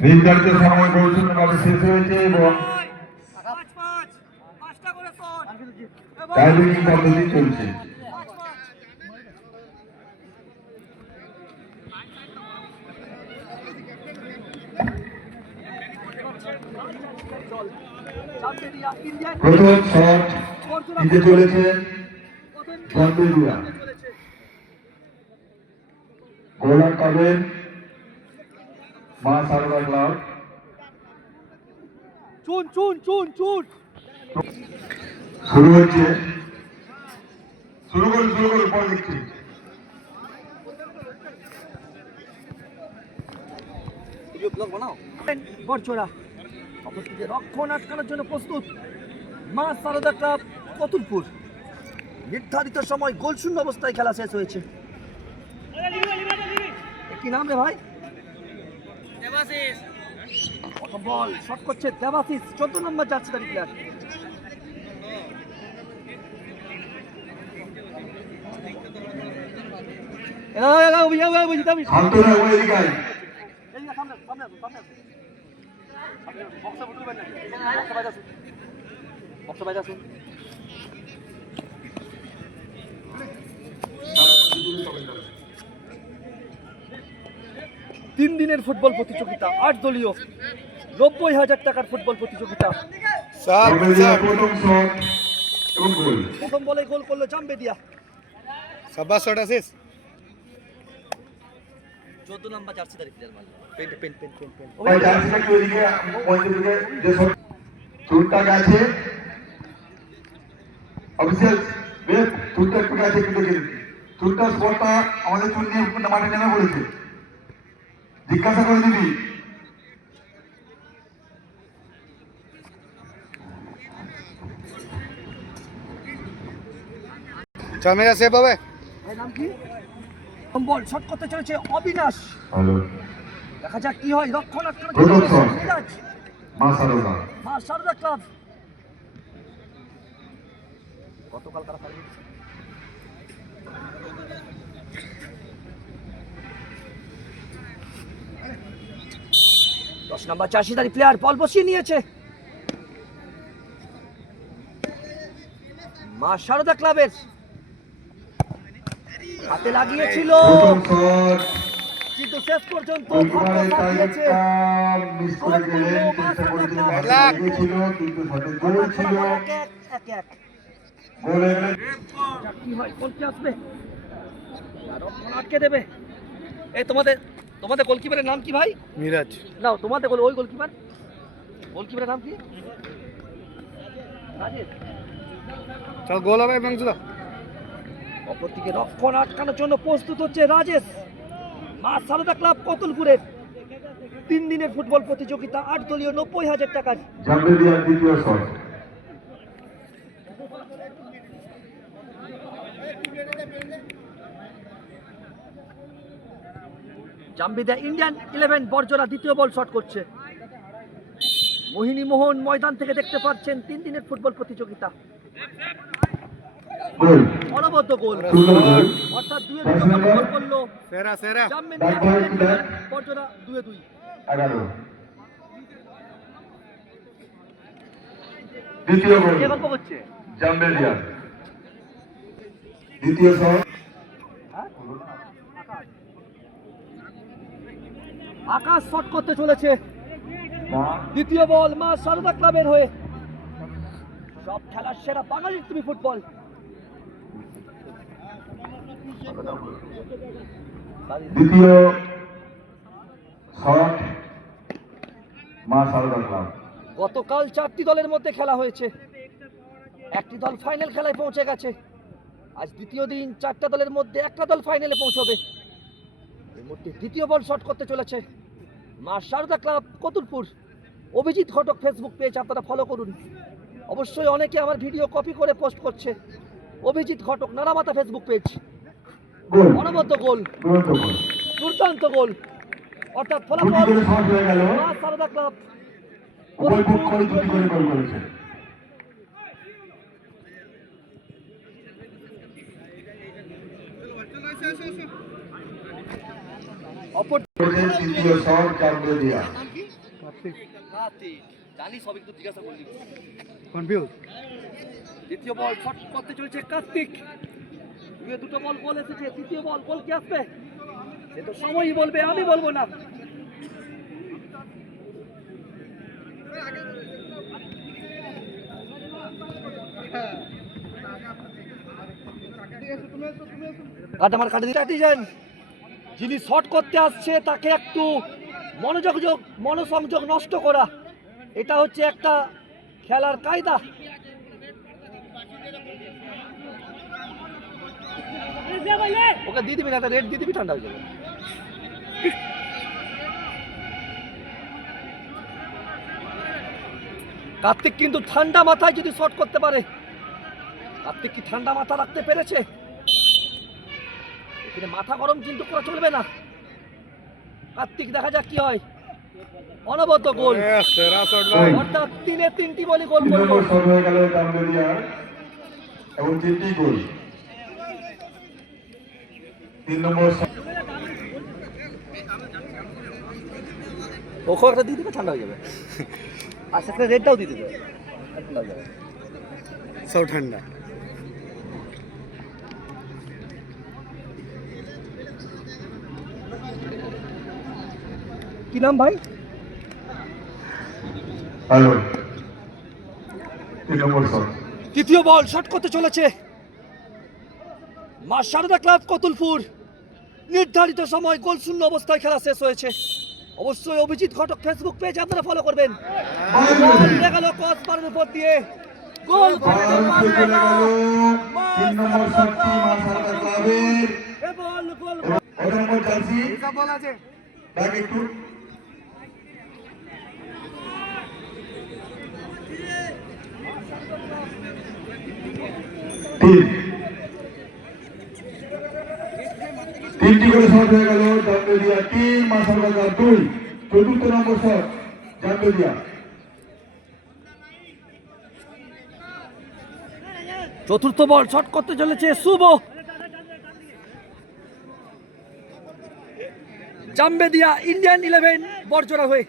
নির্ধারিত সময় গোলশূন্যভাবে শেষ হয়েছে এবং টাইব্রেকিং পদ্ধতি চলছে। প্রথম শট নিতে চলেছেন জাম্বেলিয়া। গোলার পাবেন মা সারদা ক্লাব। শুরু হচ্ছে, শুরু করুন পরে দেখছি। বরচোরা অপরদিকে রক্ষণ আটকানোর জন্য প্রস্তুত মা সারদা ক্লাব কতুলপুর। নির্ধারিত সময় গোলশূন্য অবস্থায় খেলা শেষ হয়েছে। কি নাম রে ভাই? প্রথম বল শট করছে দেবাশিস, 14 নম্বর জার্সিধারী প্লেয়ার। তিন দিনের ফুটবল প্রতিযোগিতা, 8 দলীয়, 90,000 টাকার ফুটবল প্রতিযোগিতা। প্রথম বলে গোল করলো জাম্বেলিয়া। 14 নম্বর জার্সিধারী প্লেয়ার মানে চুলটা গেছে অফিসিয়াল চুলটা একটু গেছে, একটু দেখে চুলটা স্পটটা আমাদের চুল নিয়ে মাঠে নেমে পড়েছে, জিজ্ঞাসা করে দিবি। চামেরা সে পাবে নাম কি? বল শট করতে চলেছে অবিনাশ। দেখা যাক কি হয়। রক্ষণ আটকানোর জন্য মিরাজ। মা সারদা ক্লাব গতকাল কারা খেলে? 10 নম্বর জার্সিধারী প্লেয়ার বল বসিয়ে নিয়েছে। মা সারদা ক্লাবের হাতে লাগিয়েছিল কিন্তু শেষ পর্যন্ত আটকে দেবে। এই তোমাদের গোলকিপারের নাম কি ভাই? মিরাজ। না তোমাদের ওই গোলকিপারের নাম কি? চল গোল হবে মাংসুদা। অপরদিকে রক্ষণ আটকানোর জন্য প্রস্তুত হচ্ছে রাজেশ। মা সারদা ক্লাব কতুলপুরের 3 দিনের ফুটবল প্রতিযোগিতা, 8 দলীয়, 90,000 টাকার। জাম্বেলিয়ার দ্বিতীয় শট। জাম্বিদা ইন্ডিয়ান 11 বরজোড়া দ্বিতীয় বল শট করছে। মোহিনী মোহন ময়দান থেকে দেখতে পাচ্ছেন 3 দিনের ফুটবল প্রতিযোগিতা। অনবদ্য গোল, অর্থাৎ 2-2 গোল করলো বরজোড়া 2-2। দ্বিতীয় গোল গল্প হচ্ছে জাম্বেলিয়া। দ্বিতীয় শট আকাশ শট করতে চলেছে। দ্বিতীয় বল মা সারদা ক্লাবের হয়ে। সব খেলার সেরা বাঙালির তুমি ফুটবল। দ্বিতীয় শট মা সারদা ক্লাব। গতকাল 4টি দলের মধ্যে খেলা হয়েছে, একটি দল ফাইনাল খেলায় পৌঁছে গেছে। আজ দ্বিতীয় দিন 4টা দলের মধ্যে একটা দল ফাইনালে পৌঁছবে। এই মুহূর্তে দ্বিতীয় বল শট করতে চলেছে মা সারদা ক্লাব কতুলপুর। অভিজিৎ ঘটক ফেসবুক পেজ আপনারা ফলো করুন। অবশ্যই অনেকে আমার ভিডিও কপি করে পোস্ট করছে। অভিজিৎ ঘটক নারামাতা ফেসবুক পেজ। অনবদ্য গোল, দুর্দান্ত গোল, অর্থাৎ ফলাফল মা সারদা ক্লাব তৃতীয় শট জাম্বেলিয়া। কার্তিক, জানি সবই কিন্তু জিজ্ঞাসা করলি। কনফিউজ। দ্বিতীয় বল শট করতে চলেছে কার্তিক। দুটো বল গোল এসেছে, তৃতীয় বল গোল কি আসবে সে তো সময়ই বলবে, আমি বলবো না। যিনি শট করতে আসছে তাকে একটু মনোসংযোগ নষ্ট করা, এটা হচ্ছে একটা খেলার কায়দা। ওকে দিয়ে দিবি না, একটা রেড দিয়ে দিবি, ঠান্ডা হয়ে যাবে। কার্তিক কিন্তু ঠান্ডা মাথায় যদি শট করতে পারে, কার্তিক কি ঠান্ডা মাথা রাখতে পেরেছে? এখানে মাথা গরম কিন্তু করা চলবে না। কার্তিক দেখা যাক কি হয়। অনবদ্য গোল, সেরা শট ভাই। অর্থাৎ 3-3টি বলই গোল 3 করলো। নম্বর শট হয়ে গেল জামবেরিয়ার এবং 3টি গোল। 3 নম্বর শট। ওকে একটা দিয়ে দিবে, ঠান্ডা হয়ে যাবে। আর সেখানে রেডটাও দিয়ে দিবে, ঠান্ডা হয়ে যাবে। সব ঠান্ডা। কি নাম ভাই? হ্যালো, 3 নম্বর শট। তৃতীয় বল শট করতে চলেছে মা শারদা ক্লাব কতুলপুর। নির্ধারিত সময় গোল শূন্য অবস্থায় খেলা শেষ হয়েছে। অবশ্যই অভিজিৎ ঘটক ফেসবুক পেজ আপনারা ফলো করবেন। গোল উড়ে গেল ক্রসবারের উপর দিয়ে, গোল করতে বল পারল চলে না। গেল। মা 3 নম্বর শারদা শটটি মা শারদা ক্লাবের। এ বল গোল। কত নম্বর জার্সি? হিসাব বল আছে। দেখ একটু। 3টি করে শট হয়ে গেল জামবেরিয়া 3 মা শারদা ক্লাব 2। 4th নম্বর শট জামবেরিয়া। চতুর্থ বল শট করতে চলেছে শুভ। জামবেদিয়া ইন্ডিয়ান 11 বর্জরা হয়ে।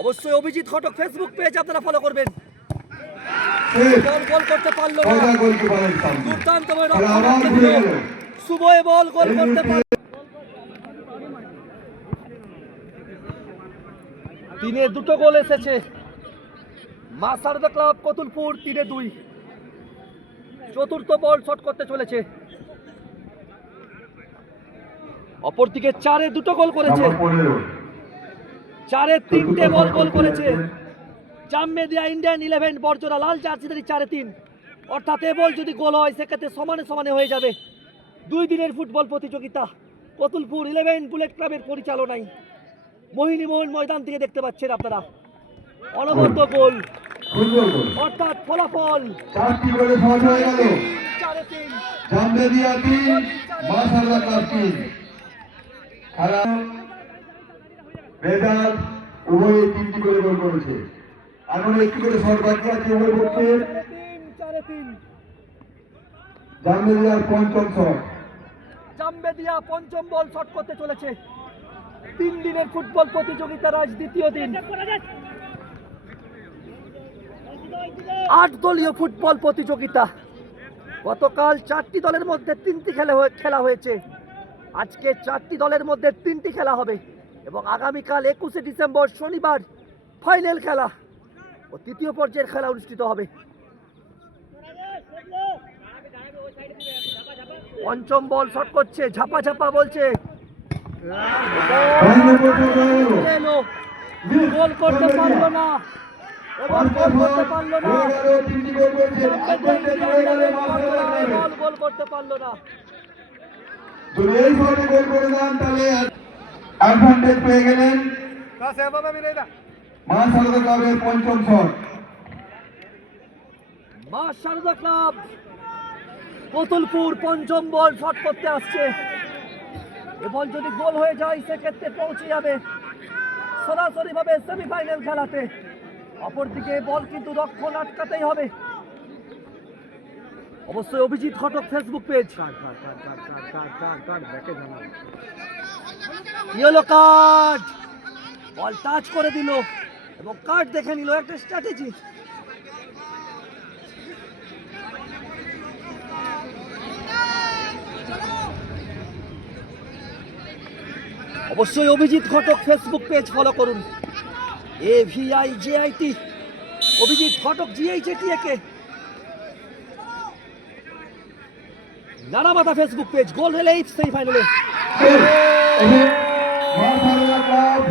অবশ্যই অভিজিৎ ঘটক ফেসবুক পেজ আপনারা ফলো করবেন। গোল করতে পারলো না, দুর্দান্ত শুভ এ বল গোল করতে পারল। 3-এ 2 গোল এসেছে মা শারদা ক্লাব কতুলপুর 3-2। চতুর্থ বল শট করতে চলেছে, অপরদিকে 4-এ 2 গোল করেছে, 4-এ 3টে বল গোল করেছে জামবেদিয়া ইন্ডিয়ান 11 বর্জরা লাল জার্সিধারী 4-3। অর্থাৎ এ বল যদি গোল হয় সেক্ষেত্রে সমানে সমানে হয়ে যাবে। 2 দিনের ফুটবল প্রতিযোগিতা কতুলপুর 11 বুলেট ক্লাবের পরিচালনায় মোহিনীমোহন ময়দান থেকে দেখতে পাচ্ছেন আপনারা। অনবদ্য গোল, অর্থাৎ ফলাফল 4টি করে শট হয়ে গেল 4-3। জামবেরিয়া 3 মা শারদা ক্লাব 3। খেলা রেজাল্ট উভয়ে 3টি করে গোল করেছে। এখন একটি করে শট বাকি আছে উভয় পক্ষে। 4-3। জামবেরিয়ার 5ম শট। জামবেদিয়া 5ম বল শট করতে চলেছে। 3 দিনের ফুটবল প্রতিযোগিতার আজ দ্বিতীয় দিন। 8 দলীয় ফুটবল প্রতিযোগিতা। গতকাল 4টি দলের মধ্যে 3টি খেলা হয়েছে। আজকে 4টি দলের মধ্যে 3টি খেলা হবে এবং আগামীকাল 21শে ডিসেম্বর শনিবার ফাইনাল খেলা ও তৃতীয় পর্যায়ের খেলা অনুষ্ঠিত হবে। 5ম বল শট করছে, ঝাপা ঝাপা বলছে, গোল করতে পারলো না এবং গোল করতে পারলো না, গোল করতে পারলো না। যদি এই শটে গোল করে দেন তাহলে অ্যাডভান্টেজ পেয়ে গেলেন কাছে বাবা মিলাইদা। মা শারদা ক্লাবের 5ম শট। মা শারদা ক্লাব কতুলপুর 5ম বল শট করতে আসছে। এ বল যদি গোল হয়ে যায় সেক্ষেত্রে পৌঁছে যাবে সরাসরি ভাবে সেমিফাইনাল খেলাতে। অপরদিকে বল কিন্তু রক্ষণ আটকাতেই হবে। অবশ্যই অভিজিৎ ঘটক ফেসবুক পেজ। ইয়েলো কার্ড, বল টাচ করে দিল এবং কার্ড দেখে নিল, একটা স্ট্র্যাটেজি। অবশ্যই অভিজিৎ ঘটক ফেসবুক পেজ ফলো করুন, AVIJIT, অভিজিৎ ঘটক GHATAK। নানামাথা ফেসবুক পেজ, গোল হলে এই সেমিফাইনালে। মারসালিয়া ক্লাব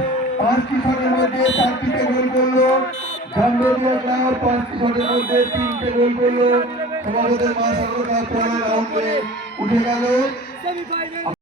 5টি শটের মধ্যে 4টিতে গোল করলো, জামবেরিয়া ক্লাব 5টি শটের মধ্যে 3টে গোল করলো। সমাগতের মারসালিয়া ক্লাব পরের রাউন্ডে উঠে গেল। সেমিফাইনাল